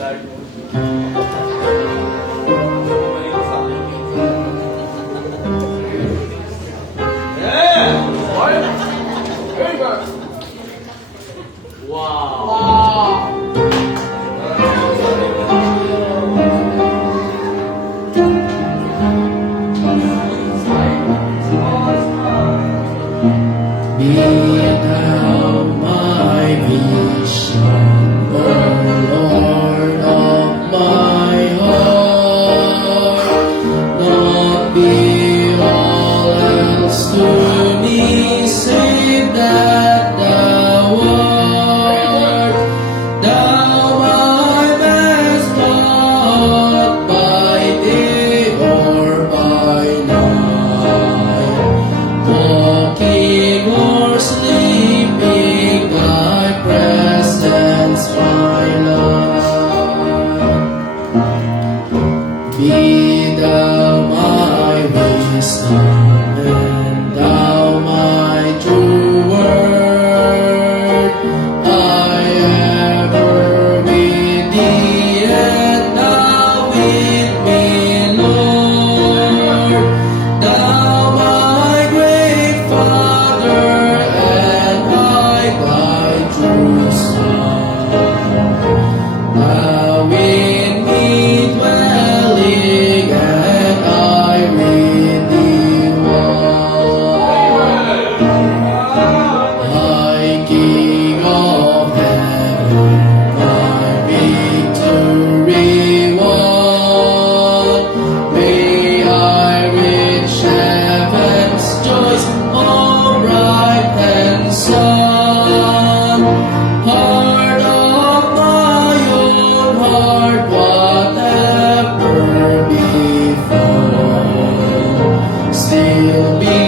Be thou my vision, O Lord of my heart. Not be all else to me, save that thou art. Thou my best God, by day or by night. Walking or sleeping, thy presence my life. Be thou my wisdom, and thou my true word. I ever with thee, and thou with me, Lord. Thou my great Father, and I thy true Son. Thou in me dwelling, and I with thee one. Thy King of heaven, my victory won. May I reach heaven's joys, O bright and sun. Heart of my own heart, whatever befall, still be